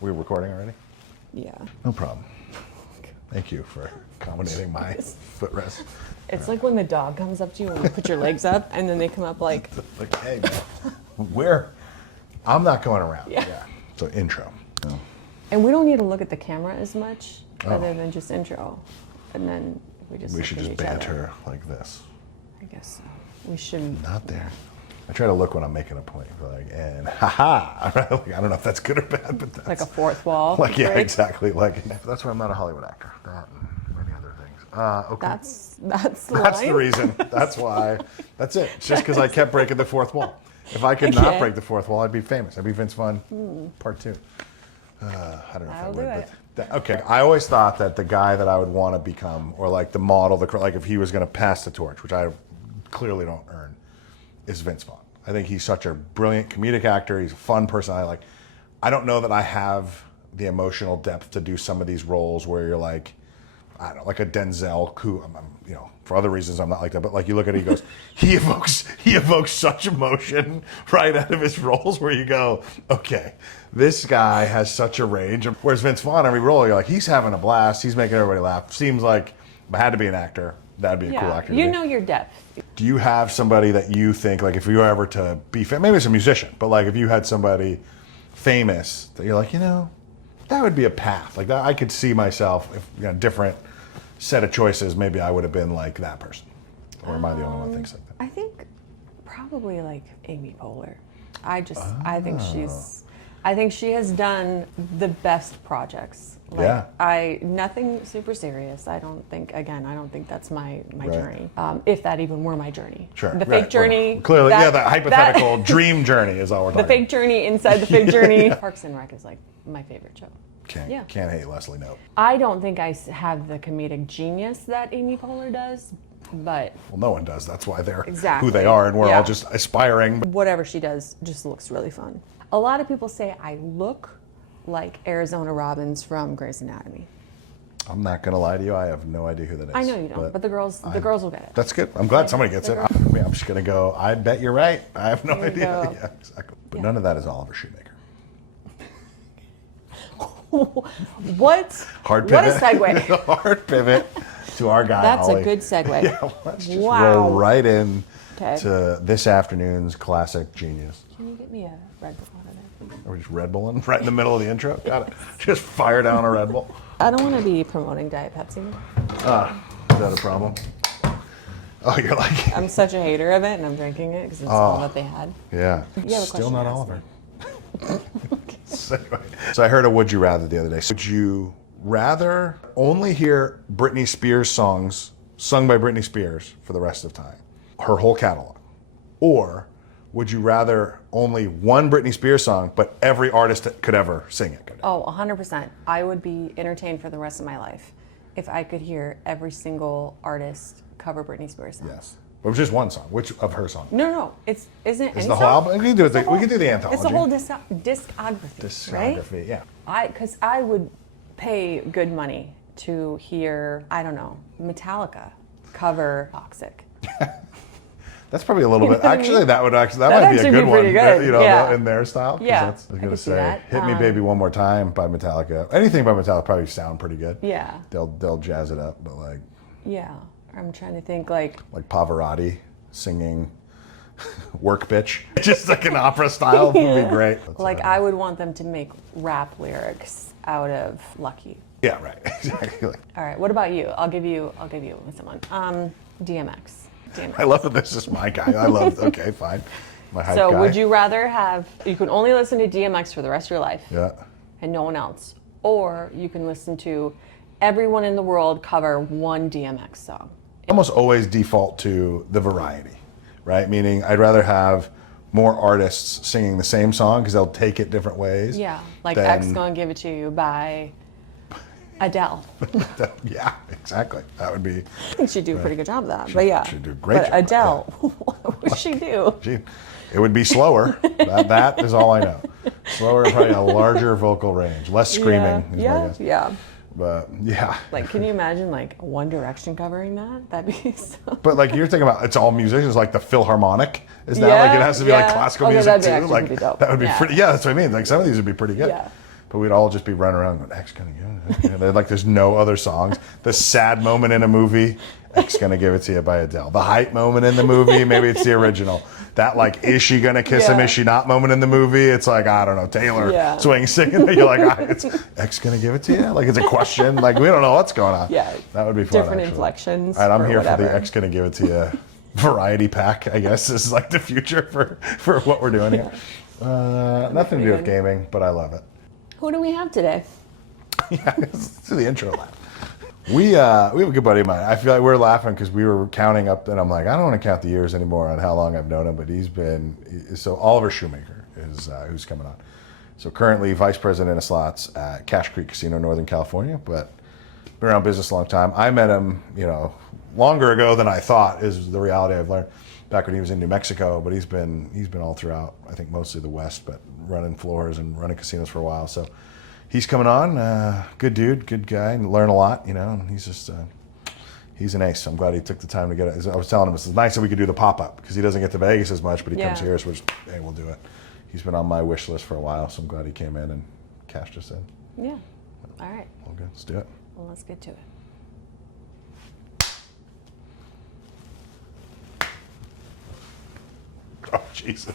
We recording already? Yeah. No problem. Thank you for accommodating my footrest. It's like when the dog comes up to you and you put your legs up and then they come up like... Like, hey, man, I'm not going around. Yeah. So intro. No. And we don't need to look at the camera as much other than just intro. And then we should just banter like this. I guess so. We shouldn't. Not there. I try to look when I'm making a point. Like, and haha. Like, I don't know if that's good or bad, but that's like a fourth wall. Like, yeah, exactly. Like, that's why I'm not a Hollywood actor. That and many other things. Okay. That's the reason. That's why. That's it. It's just because I kept breaking the fourth wall. If I could not break the fourth wall, I'd be famous. I'd be Vince Vaughn, part 2. I don't know if I would. But okay. I always thought that the guy that I would want to become, or like the model, like if he was going to pass the torch, which I clearly don't earn, is Vince Vaughn. I think he's such a brilliant comedic actor. He's a fun person. I don't know that I have the emotional depth to do some of these roles where you're like, I don't know, like a Denzel, who, you know, for other reasons I'm not like that, but like you look at it, he goes, he evokes such emotion right out of his roles where you go, okay, this guy has such a range. Whereas Vince Vaughn, every role, you're like, he's having a blast, he's making everybody laugh. Seems like if I had to be an actor, that'd be a cool actor. You know your depth. Do you have somebody that you think, like if you were ever to be famous, maybe it's a musician, but like if you had somebody famous that you're like, you know, that would be a path. Like that, I could see myself, if you know, different set of choices, maybe I would have been like that person. Or am I the only one that thinks like that? I think probably like Amy Poehler. I think she has done the best projects. Like, nothing super serious. I don't think that's my journey. If that even were my journey. Sure. The fake journey. Well, clearly, that hypothetical dream journey is all we're talking about. The fake journey inside the fake journey. Parks and Rec is like my favorite show. Can't hate Leslie Knope. I don't think I have the comedic genius that Amy Poehler does, but... Well, no one does. That's why they're who they are, and we're all just aspiring. Whatever she does just looks really fun. A lot of people say I look like Arizona Robbins from Grey's Anatomy. I'm not going to lie to you. I have no idea who that is. I know you don't, but the girls will get it. That's good. I'm glad somebody gets it. I'm just going to go, I bet you're right. I have no idea. Yeah, exactly. But none of that is Oliver Shoemaker. What? Hard pivot. What a segue. Hard pivot to our guy, That's Ollie. a good segue. Yeah, let's just roll right in to this afternoon's classic genius. Can you get me a Red Bull out of there, please? Are we just Red Bulling right in the middle of the intro? Got it. Just fire down a Red Bull. I don't want to be promoting Diet Pepsi. Is that a problem? Oh, you're like... I'm such a hater of it, and I'm drinking it because it's all that they had. Yeah. Still not Oliver. So I heard a Would You Rather the other day. Would you rather only hear Britney Spears songs sung by Britney Spears for the rest of time, her whole catalog? Or would you rather only one Britney Spears song, but every artist that could ever sing it? Oh, 100%. I would be entertained for the rest of my life if I could hear every single artist cover Britney Spears songs. Yes. It was just one song. Which of her songs? No. Isn't it any the whole song? album? We can do the anthology. It's the whole discography, right? Yeah. Because I would pay good money to hear, I don't know, Metallica cover Toxic. That's probably a little bit. Actually, that might be a good one. Good. You know, in their style. Yeah. I was gonna say, "Hit Me, Baby, One More Time" by Metallica. Anything by Metallica probably sound pretty good. Yeah. They'll jazz it up, but like. Yeah, I'm trying to think like Pavarotti singing "Work Bitch," just like an opera style would be great. I would want them to make rap lyrics out of Lucky. Yeah, right. Exactly. All right. What about you? I'll give you someone. DMX. I love that this is my guy. Okay, fine. My hype guy. Would you rather you can only listen to DMX for the rest of your life? Yeah. And no one else. Or you can listen to everyone in the world cover one DMX song. I almost always default to the variety, right? Meaning I'd rather have more artists singing the same song because they'll take it different ways. Yeah, like X Gonna Give It To You by Adele. Yeah, exactly. That would be... I think she'd do a pretty good job of that. But yeah. She'd do a great job. Adele, what would she do? It would be slower. That is all I know. Slower, probably a larger vocal range. Less screaming is my guess. Yeah. But yeah. Like, can you imagine like One Direction covering that? That'd be so... But like you're thinking about, it's all musicians, like the Philharmonic. Is that like it has to be like classical music too? Like that would be pretty. Yeah, that's what I mean. Like some of these would be pretty good. Yeah. but we'd all just be running around going, X gonna give it. And they're like, there's no other songs. The sad moment in a movie, X gonna give it to you by Adele. The hype moment in the movie, maybe it's the original. That like, is she gonna kiss him? Is she not moment in the movie? It's like, I don't know, Taylor Swing singing. You're like, it's X gonna give it to you? Like it's a question. Like we don't know what's going on. Yeah, that would be fun. Different inflections. All right, I'm here for the X gonna give it to you variety pack. I guess this is like the future for what we're doing here. Nothing to do with gaming, but I love it. Who do we have today? Yeah, let's do the intro laugh. We have a good buddy of mine. I feel like we're laughing because we were counting up, and I'm like, I don't want to count the years anymore on how long I've known him, but so Oliver Shoemaker is who's coming on. So currently vice president of slots at Cache Creek Casino, Northern California, but been around business a long time. I met him, longer ago than I thought is the reality I've learned. Back when he was in New Mexico, but he's been all throughout, I think mostly the West, but running floors and running casinos for a while. So he's coming on, good dude, good guy, and learn a lot, and he's just, he's an ace. I'm glad he took the time to get it. I was telling him, it's nice that we could do the pop-up because he doesn't get to Vegas as much, but he comes here, so we're just, hey, we'll do it. He's been on my wish list for a while, so I'm glad he came in and cashed us in. Yeah, all right. Well, good, let's do it. Well, let's get to it. Oh, Jesus.